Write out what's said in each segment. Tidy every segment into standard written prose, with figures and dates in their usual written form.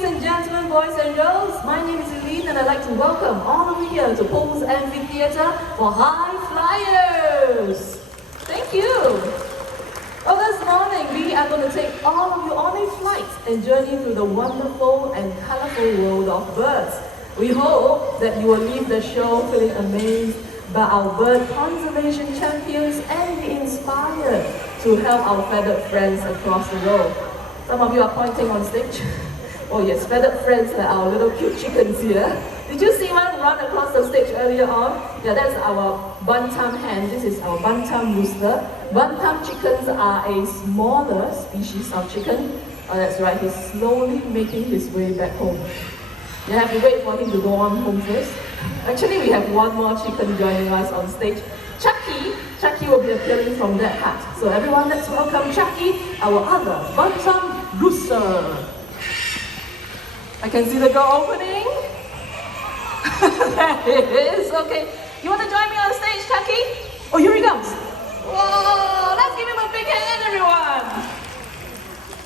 ladies and gentlemen, boys and girls. My name is Eileen and I'd like to welcome all of you here to Pole's Amphitheatre for High Flyers. Thank you. Well, this morning we are going to take all of you on a flight and journey through the wonderful and colorful world of birds. We hope that you will leave the show feeling amazed by our bird conservation champions and be inspired to help our feathered friends across the world. Some of you are pointing on stage. Oh yes, feathered friends like our little cute chickens here. Did you see one run across the stage earlier on? Yeah, that's our bantam hen. This is our bantam rooster. Bantam chickens are a smaller species of chicken. Oh, that's right, he's slowly making his way back home. You have to wait for him to go on home first. Actually, we have one more chicken joining us on stage. Chucky will be appearing from that hat. So everyone, let's welcome Chucky, our other bantam rooster. I can see the door opening. There it is. Okay. You want to join me on stage, Chucky? Oh, here he comes. Whoa! Let's give him a big hand, everyone.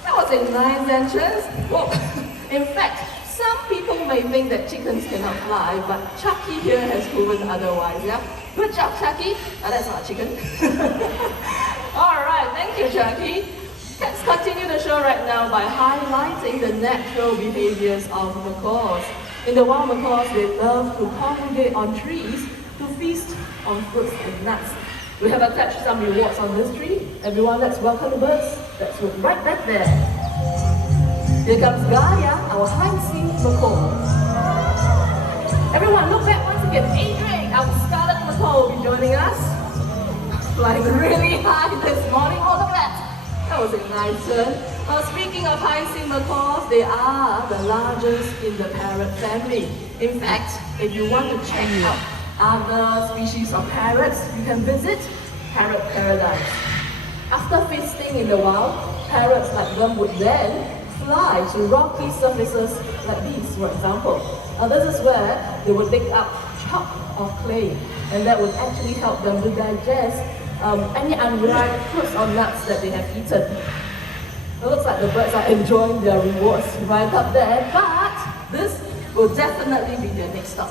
That was a nice entrance. Whoa. In fact, some people may think that chickens cannot fly, but Chucky here has proven otherwise. Yeah. Good job, Chucky. Oh, that's not a chicken. All right. Thank you, Chucky. Let's continue the show right now by highlighting the natural behaviors of macaws. In the wild, macaws, they love to congregate on trees to feast on fruits and nuts. We have attached some rewards on this tree. Everyone, let's welcome the birds. Let's look right back there. Here comes Gaia, our high-seen macaw. Everyone, look back once again. Adrian, our scarlet macaw, will be joining us. Flying really high this morning. Oh, look at that. That was a nice turn. Well, speaking of high-seen macaws, they are the largest in the parrot family. In fact, if you want to check out other species of parrots, you can visit Parrot Paradise. After feasting in the wild, parrots like them would then fly to rocky surfaces like these, for example. Now this is where they would dig up chunk of clay, and that would actually help them to digest any unripe fruits or nuts that they have eaten. It looks like the birds are enjoying their rewards right up there, but this will definitely be their next stop.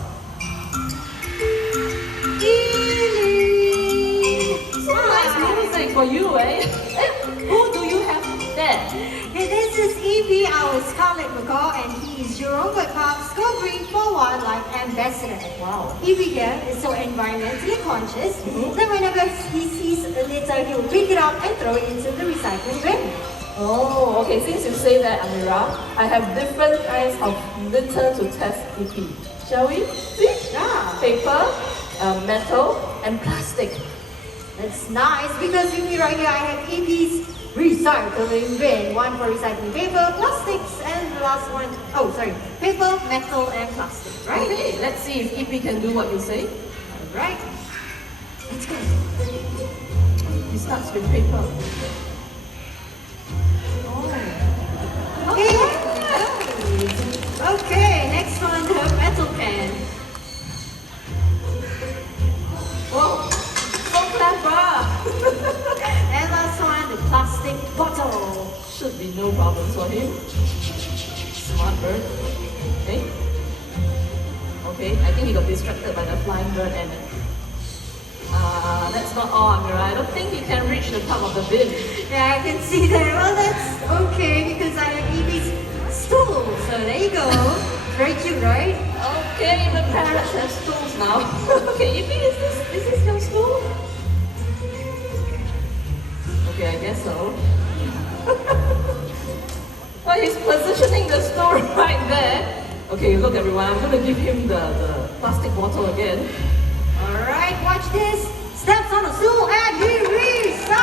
Some nice music for you, eh? Who do you have there? Hey, this is Evie, our scarlet macaw, and he is Jurong Park's Go Green for Wildlife Ambassador. Wow. Evie here is so environmentally conscious that whenever he sees a litter, he will pick it up and throw it into the recycling bin. Oh, okay. Since you say that, Amira, I have different kinds of litter to test EP. Shall we? See? Yeah. Paper, metal, and plastic. That's nice because Evie right here, I have Evie's recycling bin. One for recycling paper, plastics, and the last one, paper, metal, and plastic, right? Okay, let's see if EP can do what you say. Alright. Let's go. He starts with paper. Okay, next one, the metal can. Whoa, so clever! And last one, the plastic bottle. Should be no problems for him. Smart bird. Okay. Okay, I think he got distracted by the flying bird and that's not all, Amira. I don't think he can reach the top of the bin. Yeah, I can see that. Well, that's okay because I have Evie's stool. So there you go. Very cute, right? Okay, even parrots have stools now. Okay, Evie, is this your stool? Okay, I guess so. Well, he's positioning the stool right there. Okay, look everyone, I'm going to give him the plastic bottle again. Alright, watch this. Steps on a stool and he recycles.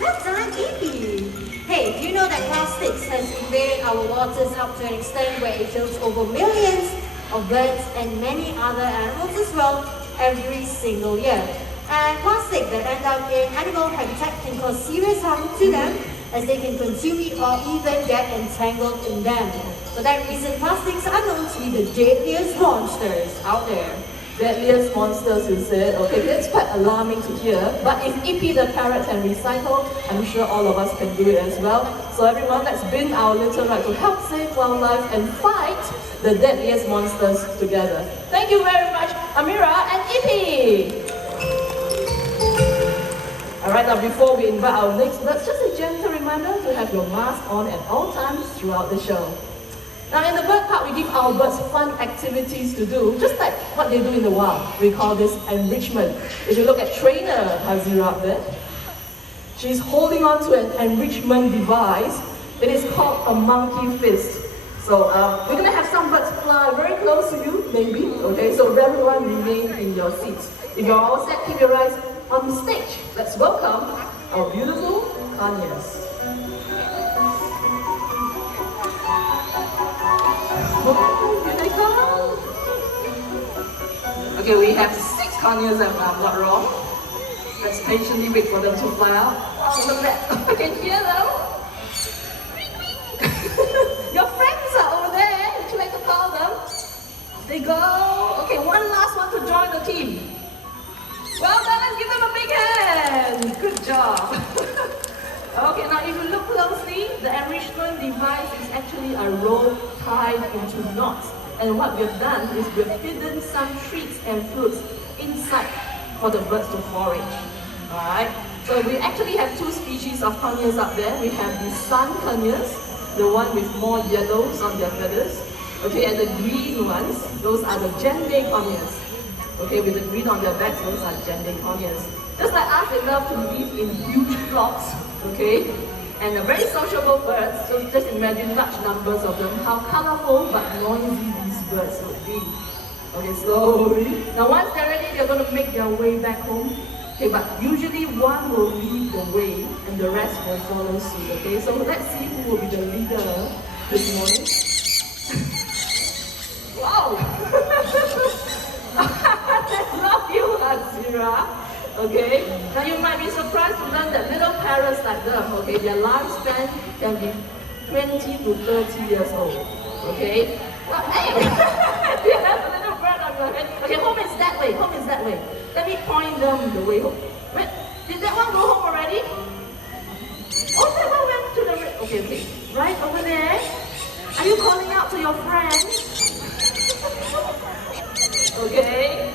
That's on Evie. Hey, do you know that plastics has invaded our waters up to an extent where it kills over millions of birds and many other animals as well every single year? And plastic that end up in animal habitat can cause serious harm to them as they can consume it or even get entangled in them. For that reason, plastics are known to be the deadliest monsters out there. Deadliest monsters, you said. Okay, that's quite alarming to hear. But if EP the parrot can recycle, I'm sure all of us can do it as well. So everyone, let's bin our litter right to help save wildlife and fight the deadliest monsters together. Thank you very much, Amira and EP. Alright, now before we invite our next birds, just a gentle reminder to have your mask on at all times throughout the show. Now in the bird park, we give our birds fun activities to do, just like what they do in the wild. We call this enrichment. If you look at trainer Hazira up there, she's holding on to an enrichment device. It is called a monkey fist. So we're going to have some birds fly very close to you, maybe. Okay, so everyone remain in your seats. If you're all set, keep your eyes on the stage. Let's welcome our beautiful Kanyas. Oh, here they come. Okay, we have 6 Kanyas if I'm not wrong. Let's patiently wait for them to fly out. Oh, look at that. I can hear them. Your friends are over there. Would you like to call them? They go. Okay, one last one to join the team. Well done, let's give them a big hand. Good job. Okay, now if you look closely, the enrichment device is actually a rope tied into knots. And what we've done is we've hidden some treats and fruits inside for the birds to forage. Alright, so we actually have 2 species of Kanyas up there. We have the sun Kanyas, the one with more yellows on their feathers. Okay, and the green ones, those are the Jende Kanyas. Okay, with the green on their backs, those are Jende Kanyas. Just like us, they love to live in huge flocks. Okay, and they're very sociable birds. So just imagine large numbers of them, how colorful but noisy these birds would be. Okay, slowly. Now once they're ready, they're going to make their way back home. Okay, but usually one will lead the way and the rest will follow suit. Okay, so let's see who will be the leader this morning. Wow! I love you, Hazira. Okay, now you might be surprised to learn that little parrots like them, okay, their lifespan can be 20 to 30 years old. Okay? Well, hey! You have a little bird on your head. Okay, home is that way, home is that way. Let me point them the way home. Wait, did that one go home already? Oh, that one went to the okay, okay. Right over there. Are you calling out to your friends? Okay.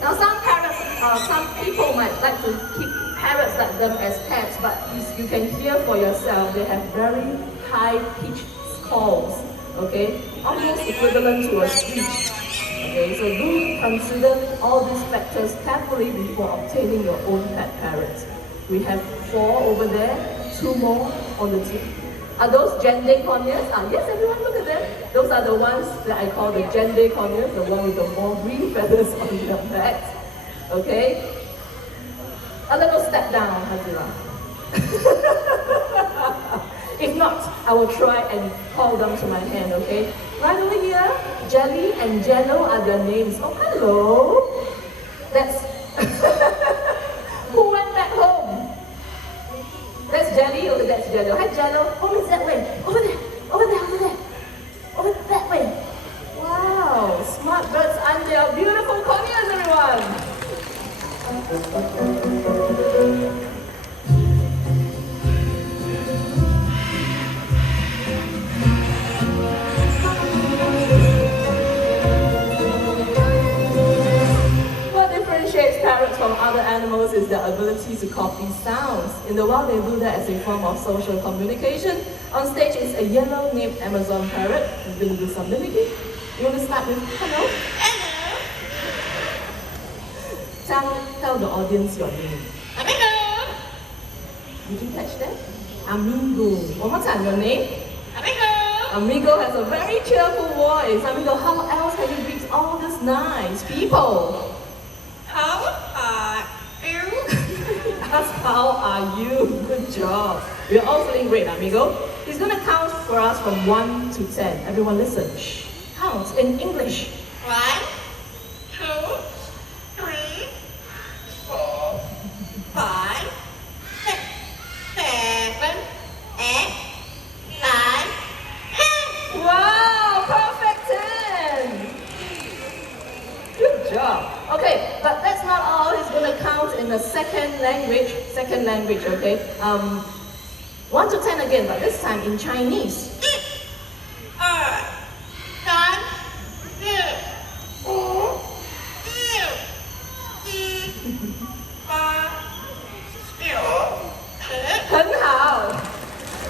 Now some parrots, some people might like to keep parrots like them as pets, but you can hear for yourself, they have very high-pitched calls, okay? Almost equivalent to a screech. Okay, so do consider all these factors carefully before obtaining your own pet parrot. We have 4 over there, 2 more on the team. Are those Jende Kanyas? Yes, everyone look at them. Those are the ones that I call the Jende Kanyas, the one with the more green feathers on their backs. Okay? A little step down, Hazira. If not, I will try and call them to my hand, okay? Right over here, Jelly and Jello are their names. Oh, hello! That's... Who went back home? That's Jelly, or that's Jello. Hi Jello, home is that way. Over there, over there, over there. Over that way. Wow, smart birds and their beautiful Kanyas, everyone. What differentiates parrots from other animals is their ability to copy sounds. In the wild, they do that as a form of social communication. On stage is a yellow named Amazon parrot. He's going to do some mimicking. You want to start with hello? Hello. Tell the audience your name. Amigo. Did you catch that? Amigo. One more time, your name? Amigo. Amigo has a very cheerful voice. Amigo, how else can you reach all these nice people? How are you? That's how are you? Good job. We're all feeling great, amigo. He's going to count for us from 1 to 10. Everyone listen. Shh. Count in English. 1, 2, 3, 4, 5, 6, 7, 8, 9, 10. Wow, perfect 10. language, okay? 1 to 10 again, but this time in Chinese. 1、3、4、5、6、7、8、9、10。很好.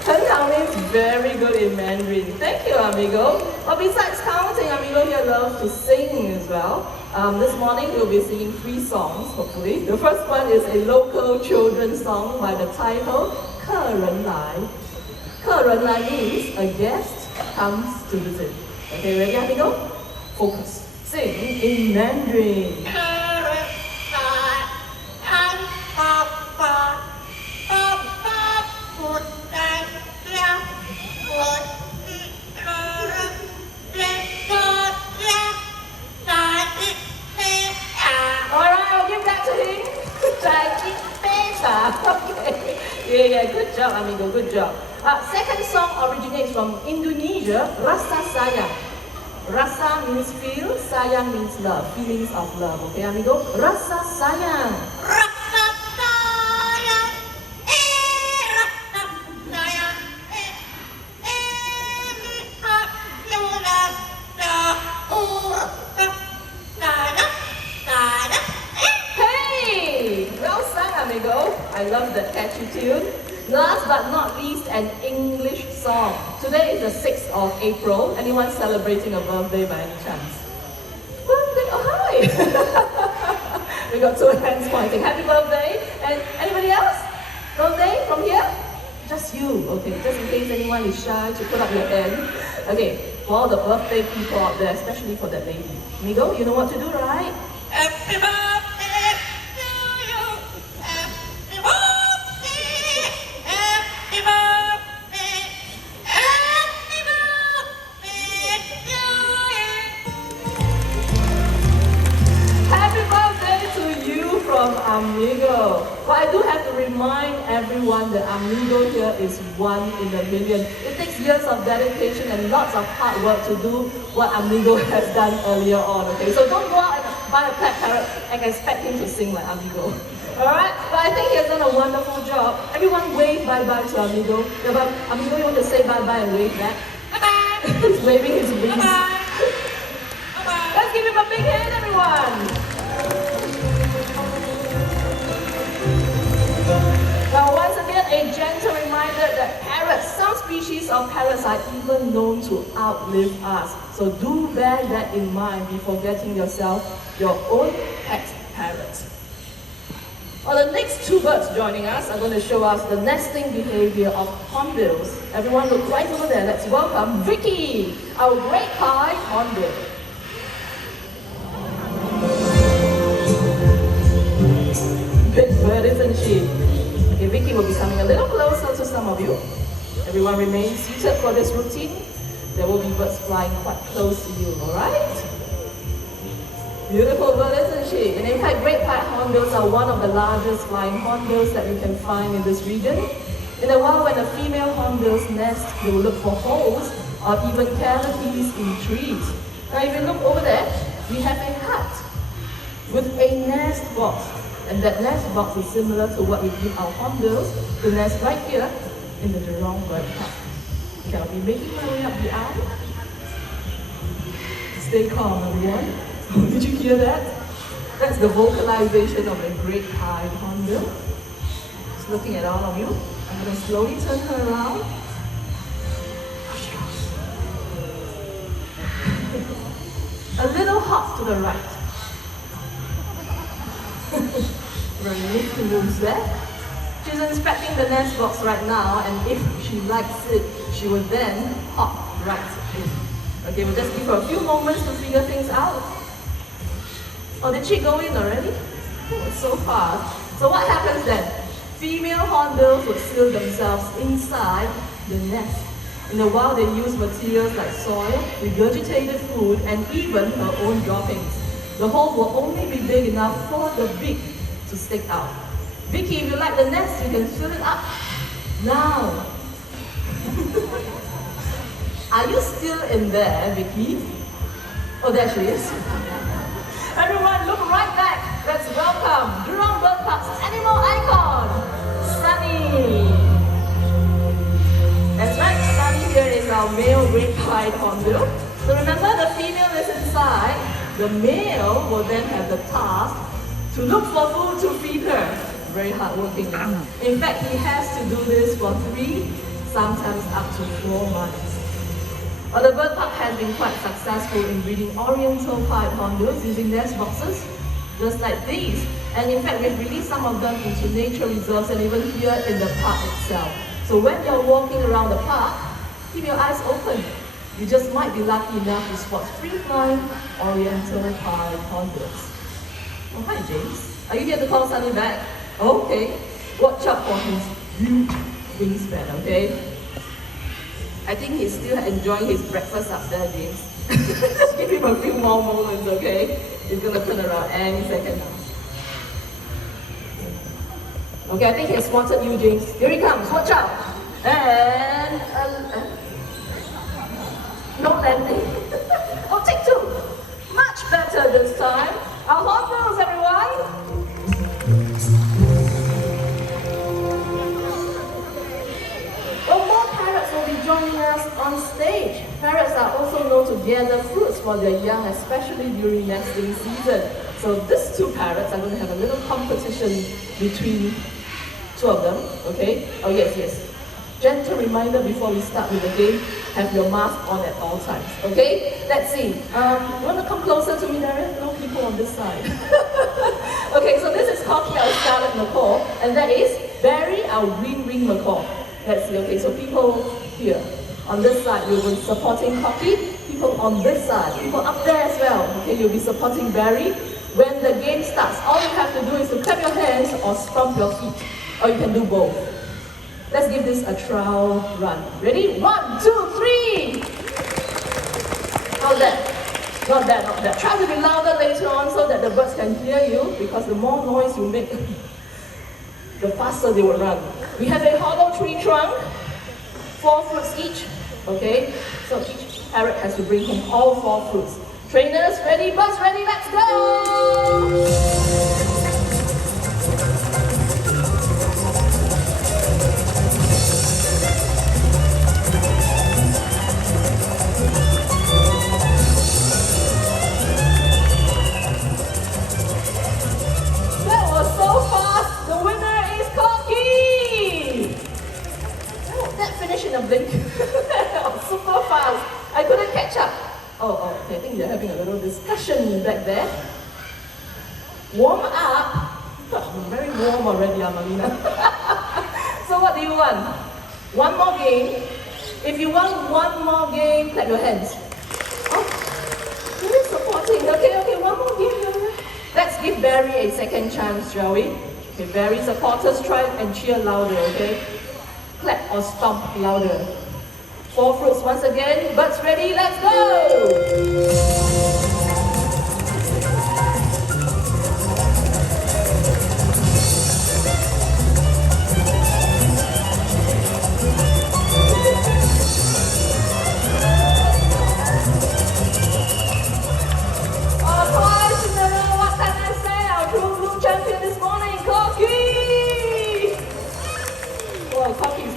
很好 means very good in Mandarin. Thank you, amigo. But besides counting, amigo here loves to sing as well. This morning we'll be singing 3 songs, hopefully. The first one is a local children's song by the title 客人来. 客人来 means a guest comes to visit. Okay, ready, amigo? Focus. Sing in Mandarin. 客人来，看爸爸，爸爸不在家，我一个人在家，在一杯茶。Alright, I'll give that to him. 在一杯茶. Okay. Yeah, good job, amigo, good job. Second song originates from Indonesia, Rasa Sayang. Rasa means feel, sayang means love, feelings of love. Okay, amigo? Rasa Sayang. Rasa sayang, rasa sayang, lihat luar sayang, sayang. Hey! Well sung, amigo. I love that catchy tune. Last but not least, an English song. Today is the 6th of April. Anyone celebrating a birthday by any chance? Birthday? Oh, hi! We got 2 hands pointing. Happy birthday! And anybody else? Birthday from here? Just you. Okay, just in case anyone is shy to put up your hand. Okay, for all the birthday people out there, especially for that lady. Amigo, you know what to do, right? Happy birthday to you. Happy birthday. Happy birthday. Happy birthday to you. Happy birthday to you from Amigo. But I do have to remind everyone that Amigo here is 1 in a million. It takes years of dedication and lots of hard work to do what Amigo has done earlier on. Okay, so don't go out and buy a pet parrot and expect him to sing like Amigo. Alright, but I think he has done a wonderful job. Everyone wave bye-bye to Amigo. Yeah, but Amigo, you want to say bye-bye and wave back? Bye-bye. He's waving his wings. Bye-bye. Bye-bye. Let's give him a big hand, everyone! Now, once again, a gentle reminder that parrots, some species of parrots are even known to outlive us. So do bear that in mind before getting yourself your own pet parrot. Well, the next 2 birds joining us are going to show us the nesting behavior of hornbills. Everyone look right over there. Let's welcome Vicky, our great pied hornbill. Big bird, isn't she? Okay, Vicky will be coming a little closer to some of you. Everyone remain seated for this routine. There will be birds flying quite close to you, alright? Beautiful bird, isn't she? And in fact, great pied hornbills are one of the largest flying hornbills that you can find in this region. In the wild, when a female hornbill's nest, they will look for holes or even cavities in trees. Now, if you look over there, we have a hut with a nest box. And that nest box is similar to what we give our hornbills to nest right here in the Jurong bird park. Okay, I'll be making my way up the aisle. Stay calm, everyone. Did you hear that? That's the vocalization of a great pied hornbill. Just looking at all of you. I'm going to slowly turn her around. A little hop to the right. Remove the moves there. She's inspecting the nest box right now, and if she likes it, she will then hop right in. Okay, we'll just give her a few moments to figure things out. Oh, did she go in already? Oh, it's so fast. So what happens then? Female hornbills would seal themselves inside the nest. In the wild, they use materials like soil, regurgitated food, and even her own droppings. The hole will only be big enough for the beak to stick out. Vicky, if you like the nest, you can fill it up. Now. Are you still in there, Vicky? Oh, there she is. Everyone, look right back. Let's welcome Jurong Bird Park's animal icon, That's right, Sunny here is our male great-pied hornbill. So remember, the female is inside. The male will then have the task to look for food to feed her. Very hardworking. In fact, he has to do this for 3, sometimes up to 4 months. But the bird park has been quite successful in breeding oriental pied hornbills using nest boxes, just like these. And in fact, we've released some of them into nature reserves and even here in the park itself. So when you're walking around the park, keep your eyes open. You just might be lucky enough to spot free-flying oriental pied hornbills. Oh, hi James. Are you here to call Sunny back? Okay. Watch out for his huge wingspan, okay? I think he's still enjoying his breakfast up there, James. Just give him a few more moments, okay? He's gonna turn around any second now. Okay, I think he spotted you, James. Here he comes, watch out! And... no landing. Oh, take 2! Much better this time. Our hornbills, everyone! Well, more parrots will be joining us on stage. Parrots are also known to gather fruits for their young, especially during nesting season. So these 2 parrots are going to have a little competition between 2 of them, okay? Oh yes. Gentle reminder before we start with the game, have your mask on at all times, okay? Let's see. You want to come closer to me, Darren? No people on this side. Okay, so this is Cocky, our scarlet macaw, and that is Barry, our green-winged macaw. Let's see, okay, so people here, on this side, you'll be supporting Cocky. People on this side, people up there as well, okay, you'll be supporting Barry. When the game starts, all you have to do is to clap your hands or stomp your feet, or you can do both. Let's give this a trial run. Ready? 1, 2, 3! How's that? Not bad. Try to be louder later on so that the birds can hear you, because the more noise you make, the faster they will run. We have a hollow tree trunk, 4 fruits each, okay? So each parrot has to bring home all 4 fruits. Trainers, ready, birds ready, let's go! A blink. Super fast. I couldn't catch up. Oh, okay. I think they're having a little discussion back there. Warm up. Very warm already, Amalina. So what do you want? One more game. If you want one more game, clap your hands. Oh, really supporting. Okay, one more game. Let's give Barry a second chance, shall we? Okay, Barry supporters, try and cheer louder, okay? Clap or stomp louder. 4 fruits once again. Birds ready, let's go!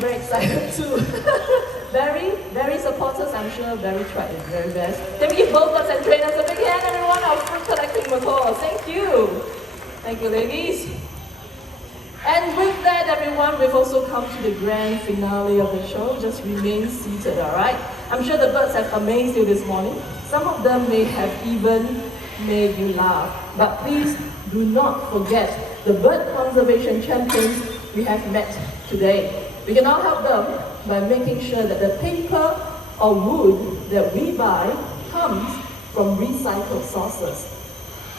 Excited too. Very supporters, I'm sure very tried his very best. Can we give both birds and trainers a big hand, everyone? Our fruit collecting macaws. Thank you. Thank you, ladies. And with that, everyone, we've also come to the grand finale of the show. Just remain seated, alright? I'm sure the birds have amazed you this morning. Some of them may have even made you laugh. But please do not forget the bird conservation champions we have met today. We can all help them by making sure that the paper or wood that we buy comes from recycled sources.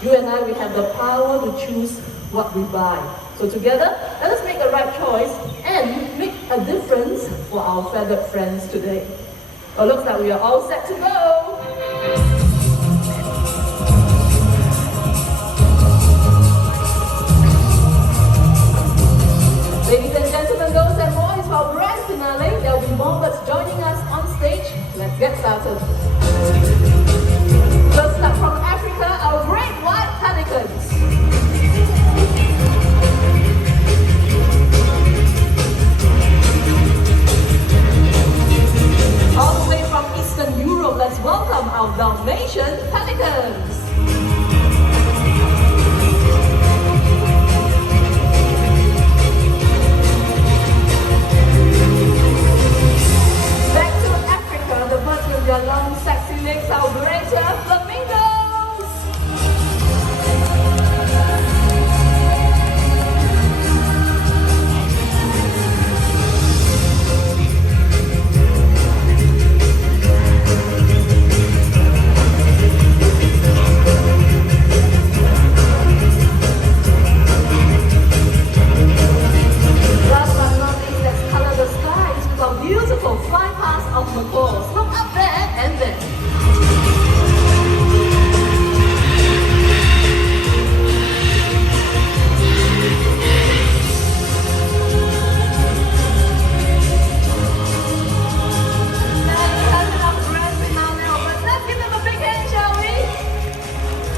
You and I, we have the power to choose what we buy. So together, let us make the right choice and make a difference for our feathered friends today. Well, looks like we are all set to go. Ladies and gentlemen, girls and boys, for our grand finale, there will be more birds joining us on stage. Let's get started. First up from Africa, our great white pelicans. beautiful fly past of macaws. Look up there and there.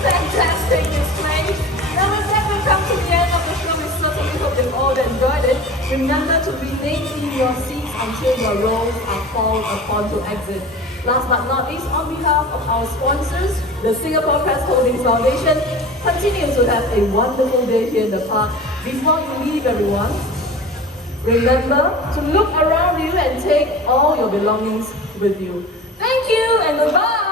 Fantastic display. Now as that we come to the end of the show, we certainly hope you've all enjoyed it. Remember to remain in your seats until your rows are called upon to exit. Last but not least, on behalf of our sponsors, the Singapore Press Holdings Foundation, continue to have a wonderful day here in the park. Before you leave, everyone, remember to look around you and take all your belongings with you. Thank you and goodbye.